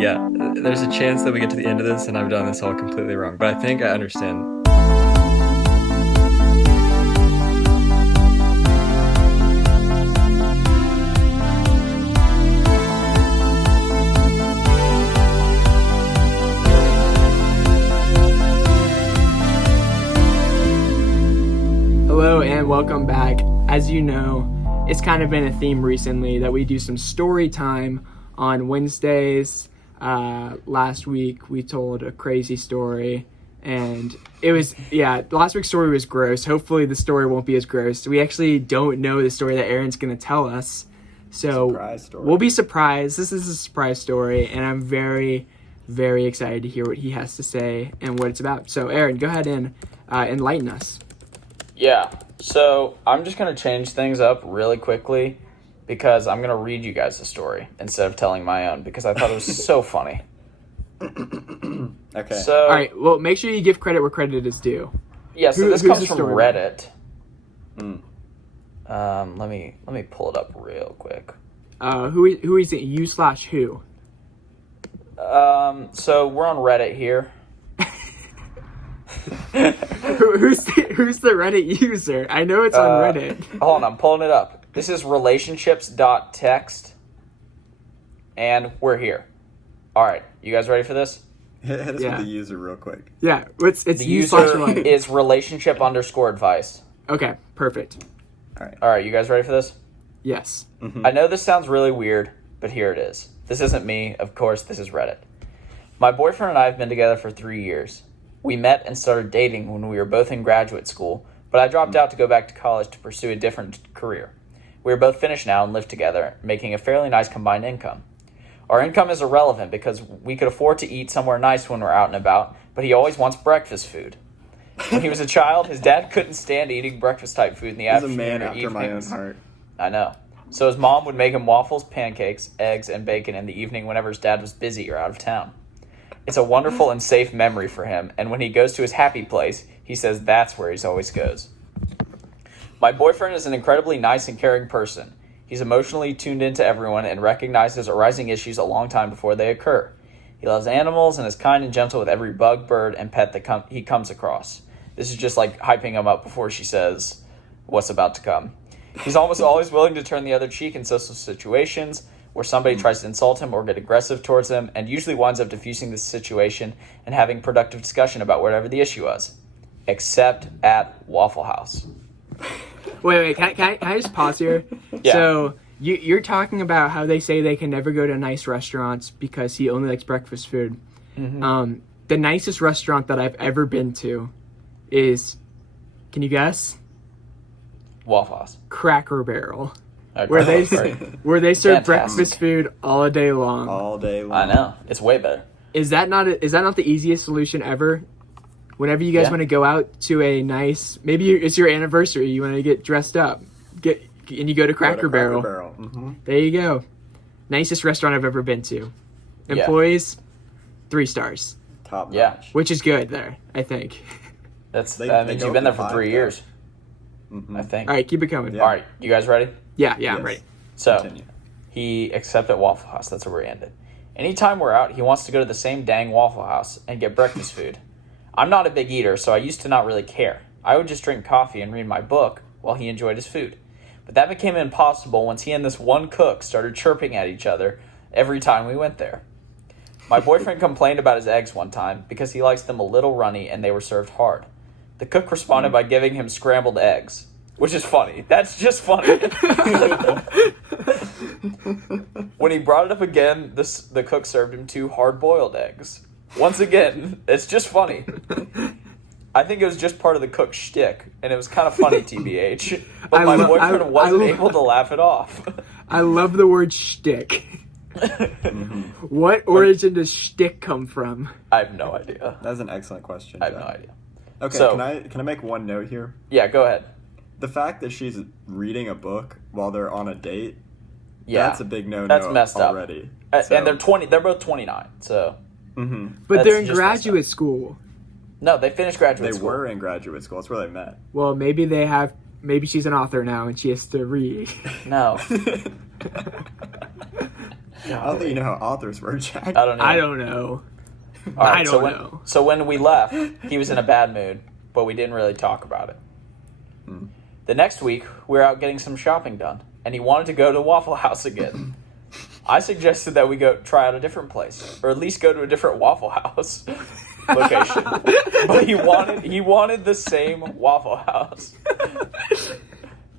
Yeah, there's a chance that we get to the end of this and I've done this all completely wrong, but I think I understand. Hello and welcome back. As you know, it's kind of been a theme recently that we do some story time on Wednesdays. Last week we told a crazy story and last week's story was gross. Hopefully the story won't be as gross. We actually don't know the story that Aaron's going to tell us. So we'll be surprised. This is a surprise story and I'm very, very excited to hear what he has to say and what it's about. So Aaron, go ahead and enlighten us. Yeah, so I'm just going to change things up really quickly because I'm going to read you guys the story instead of telling my own because I thought it was so funny. Okay. So, all right, well, make sure you give credit where credit is due. Yeah, so this comes from story? Reddit. Let me pull it up real quick. Who is it? You/who? So we're on Reddit here. Who's the Reddit user? I know it's on Reddit. Hold on, I'm pulling it up. This is relationships.text, and we're here. All right, you guys ready for this? Hit us with the user real quick. Yeah, it's the user is relationship_advice. Okay, perfect. All right, you guys ready for this? Yes. Mm-hmm. I know this sounds really weird, but here it is. This isn't me, of course, this is Reddit. My boyfriend and I have been together for 3 years. We met and started dating when we were both in graduate school, but I dropped out to go back to college to pursue a different career. We are both finished now and live together, making a fairly nice combined income. Our income is irrelevant because we could afford to eat somewhere nice when we're out and about, but he always wants breakfast food. When he was a child, his dad couldn't stand eating breakfast-type food in the afternoon He's a man or after my own evenings. heart. I know. So his mom would make him waffles, pancakes, eggs, and bacon in the evening whenever his dad was busy or out of town. It's a wonderful and safe memory for him, and when he goes to his happy place, he says that's where he always goes. My boyfriend is an incredibly nice and caring person. He's emotionally tuned into everyone and recognizes arising issues a long time before they occur. He loves animals and is kind and gentle with every bug, bird, and pet that he comes across. This is just like hyping him up before she says what's about to come. He's almost always willing to turn the other cheek in social situations where somebody tries to insult him or get aggressive towards him, and usually winds up diffusing the situation and having productive discussion about whatever the issue was. Except at Waffle House. Wait, can I just pause here? Yeah. So you're talking about how they say they can never go to nice restaurants because he only likes breakfast food. Mm-hmm. The nicest restaurant that I've ever been to is, can you guess? Waffle House. Cracker Barrel. Okay. Where they serve Fantastic. breakfast food all day long. All day long. I know. It's way better. Is that not the easiest solution ever? Whenever you guys want to go out to a nice, maybe it's your anniversary, you want to get dressed up, and you go to Cracker Barrel. Mm-hmm. There you go. Nicest restaurant I've ever been to. Employees, 3 stars. Top notch. Yeah. Which is good there, I think. That They means go you've been there for for 3 5, years. Mm-hmm. I think. All right, keep it coming. Yeah. All right, you guys ready? Yeah, Yes. I'm ready. So, Continue. he accepted Waffle House. That's where we ended. Anytime we're out, he wants to go to the same dang Waffle House and get breakfast food. I'm not a big eater, so I used to not really care. I would just drink coffee and read my book while he enjoyed his food. But that became impossible once he and this one cook started chirping at each other every time we went there. My boyfriend complained about his eggs one time because he likes them a little runny and they were served hard. The cook responded by giving him scrambled eggs, which is funny. That's just funny. When he brought it up again, the cook served him 2 hard-boiled eggs. Once again, it's just funny. I think it was just part of the cook's shtick, and it was kind of funny, TBH. But my boyfriend wasn't able to laugh it off. I love the word shtick. Mm-hmm. What origin does shtick come from? I have no idea. That's an excellent question. I have Jack. no idea. Okay, So- can I make one note here? Yeah, go ahead. The fact that she's reading a book while they're on a date, Yeah, that's a big no-no That's messed up. already. And they're 20. They're both 29. So Mm-hmm. But That's they're in just messed graduate school. no, they finished graduate They school. were in graduate school. That's where they met. Well, maybe they have maybe she's an author now and she has to read. No. I don't think you know how authors work, Jack. I don't know. I don't know. All right, I don't know. So when we left, he was in a bad mood, but we didn't really talk about it. The next week, we were out getting some shopping done, and he wanted to go to Waffle House again. I suggested that we go try out a different place, or at least go to a different Waffle House location. But he wanted the same Waffle House.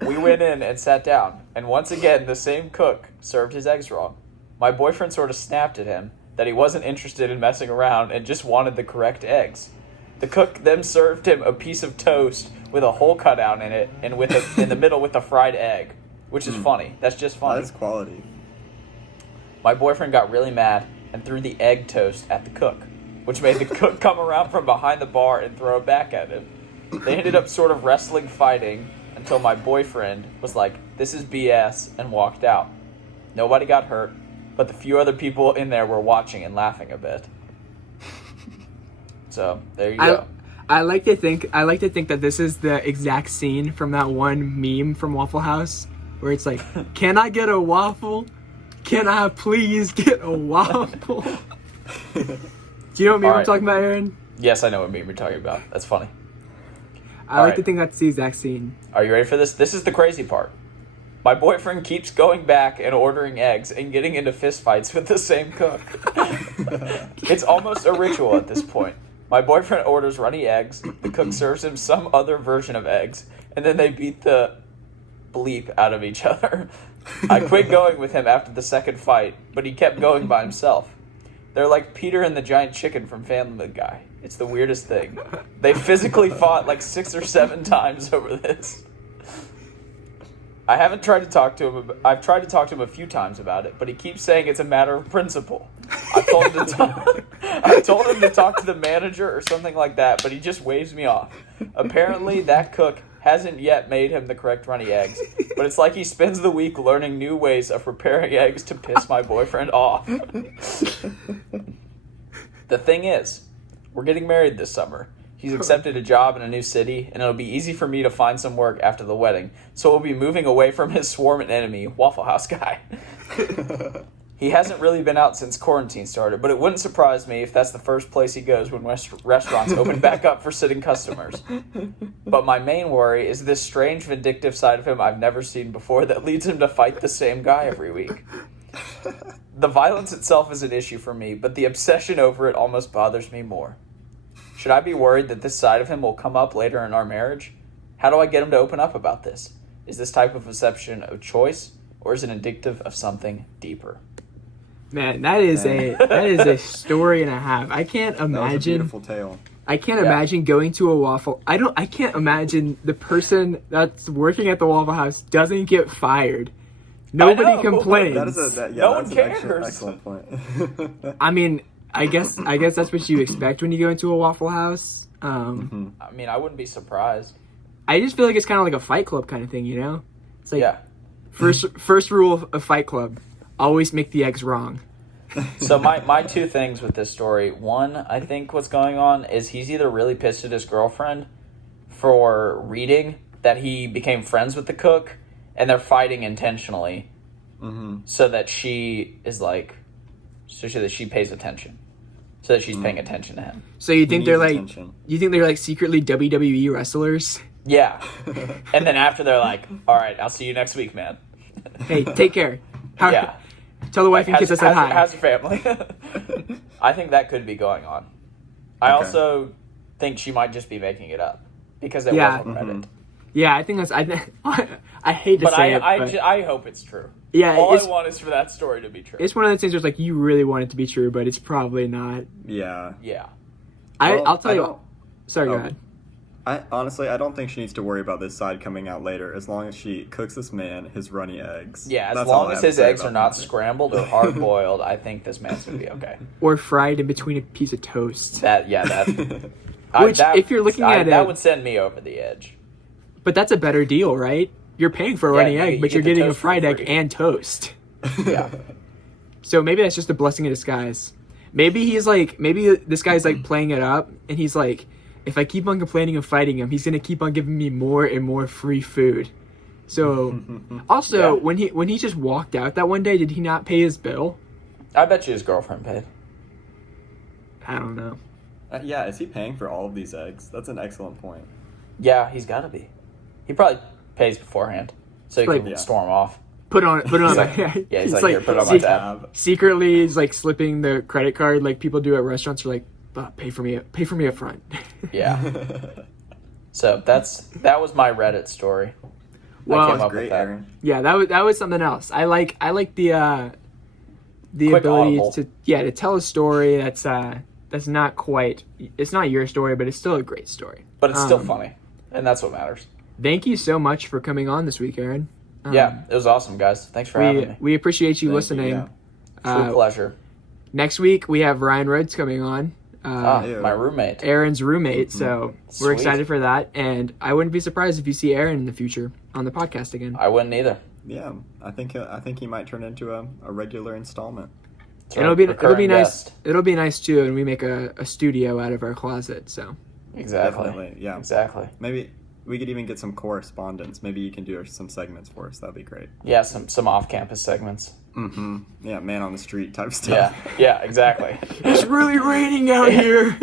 We went in and sat down, and once again, the same cook served his eggs wrong. My boyfriend sort of snapped at him that he wasn't interested in messing around and just wanted the correct eggs. The cook then served him a piece of toast with a hole cut out in it and in the middle with a fried egg, which is funny. That's just funny. That's quality. My boyfriend got really mad and threw the egg toast at the cook, which made the cook come around from behind the bar and throw it back at him. They ended up sort of wrestling, fighting, until my boyfriend was like, "This is BS," and walked out. Nobody got hurt, but the few other people in there were watching and laughing a bit. So there you go. I like to think that this is the exact scene from that one meme from Waffle House where it's like, "Can I get a waffle? Can I please get a waffle?" Do you know what meme I'm talking about, Aaron? Yes, I know what meme you're talking about. That's funny. I like to think that's the exact scene. Are you ready for this? This is the crazy part. My boyfriend keeps going back and ordering eggs and getting into fistfights with the same cook. It's almost a ritual at this point. My boyfriend orders runny eggs, the cook serves him some other version of eggs, and then they beat the bleep out of each other. I quit going with him after the second fight, but he kept going by himself. They're like Peter and the Giant Chicken from Family Guy. It's the weirdest thing. They physically fought like 6 or 7 times over this. I've tried to talk to him a few times about it, but he keeps saying it's a matter of principle. I told him to talk to the manager or something like that, but he just waves me off. Apparently, that cook hasn't yet made him the correct runny eggs, but it's like he spends the week learning new ways of preparing eggs to piss my boyfriend off. The thing is, we're getting married this summer. He's accepted a job in a new city, and it'll be easy for me to find some work after the wedding, so we'll be moving away from his sworn enemy, Waffle House guy. He hasn't really been out since quarantine started, but it wouldn't surprise me if that's the first place he goes when restaurants open back up for sitting customers. But my main worry is this strange, vindictive side of him I've never seen before that leads him to fight the same guy every week. The violence itself is an issue for me, but the obsession over it almost bothers me more. Should I be worried that this side of him will come up later in our marriage? How do I get him to open up about this? Is this type of obsession a choice, or is it indicative of something deeper? Man, that is a story and a half. I can't imagine. That was a beautiful tale. I can't imagine going to a Waffle. I can't imagine the person that's working at the Waffle House doesn't get fired. Nobody complains. No one cares. Excellent point. I mean, I guess that's what you expect when you go into a Waffle House. I mean, I wouldn't be surprised. I just feel like it's kind of like a Fight Club kind of thing, you know? It's like, yeah. First rule of Fight Club, always make the eggs wrong. So my 2 things with this story. One, I think what's going on is he's either really pissed at his girlfriend for reading that he became friends with the cook, and they're fighting intentionally so that she is like, so that she pays attention. So that she's paying attention to him. So you think they're like secretly WWE wrestlers? Yeah. And then after they're like, all right, I'll see you next week, man. Hey, take care. Yeah. Tell the wife and kids I said hi. How's your family? I think that could be going on. I also think she might just be making it up because it wasn't Reddit. Yeah, I think that's. I hate to say it, but I hope it's true. Yeah, all I want is for that story to be true. It's one of those things where it's like you really want it to be true, but it's probably not. Yeah. Yeah. I'll tell you. Sorry, go ahead. I don't think she needs to worry about this side coming out later, as long as she cooks this man his runny eggs. Yeah, as long as his eggs are not scrambled or hard boiled, I think this man's gonna be okay. Or fried in between a piece of toast. If you're looking at it, that would send me over the edge. But that's a better deal, right? You're paying for a runny egg, but you're getting a fried egg and toast. Yeah. So maybe that's just a blessing in disguise. Maybe this guy's like playing it up, and he's like, if I keep on complaining and fighting him, he's gonna keep on giving me more and more free food. So, also, when he just walked out that one day, did he not pay his bill? I bet you his girlfriend paid. I don't know. Yeah, is he paying for all of these eggs? That's an excellent point. Yeah, he's got to be. He probably pays beforehand, so he Like- can storm off. Put on He's my like, yeah, he's like, here, put it on my tab. secretly is like slipping the credit card like people do at restaurants. Are like, pay for me up front. Yeah. So that was my Reddit story. Well, I came That's up great, with that. Aaron. Yeah, that was something else. I like the Quick ability audible. to tell a story that's not quite, it's not your story, but it's still a great story. But it's still funny, and that's what matters. Thank you so much for coming on this week, Aaron. Yeah, it was awesome, guys. Thanks for having me. We appreciate you Thank you, listening. yeah. True pleasure. Next week we have Ryan Rhodes coming on. Ew. My roommate. Aaron's roommate, so we're Sweet. excited for that. And I wouldn't be surprised if you see Aaron in the future on the podcast again. I wouldn't either. Yeah, I think he might turn into a regular installment. It's It'll a be recurring nice. guest. It'll be nice too, and we make a studio out of our closet. So Exactly. Definitely, yeah. Exactly. Maybe we could even get some correspondence. Maybe you can do some segments for us. That'd be great. Yeah, some off-campus segments. Mm-hmm. Yeah, man on the street type stuff. Yeah, exactly. it's really raining out here.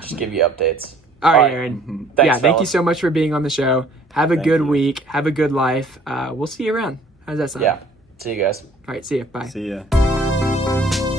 Just give you updates. All right, All right. Aaron. Thanks, yeah, thank you fellas. so much for being on the show. Have a Thank good you. week. Have a good life. We'll see you around. How does that sound? Yeah. See you guys. All right. See you. Bye. See ya.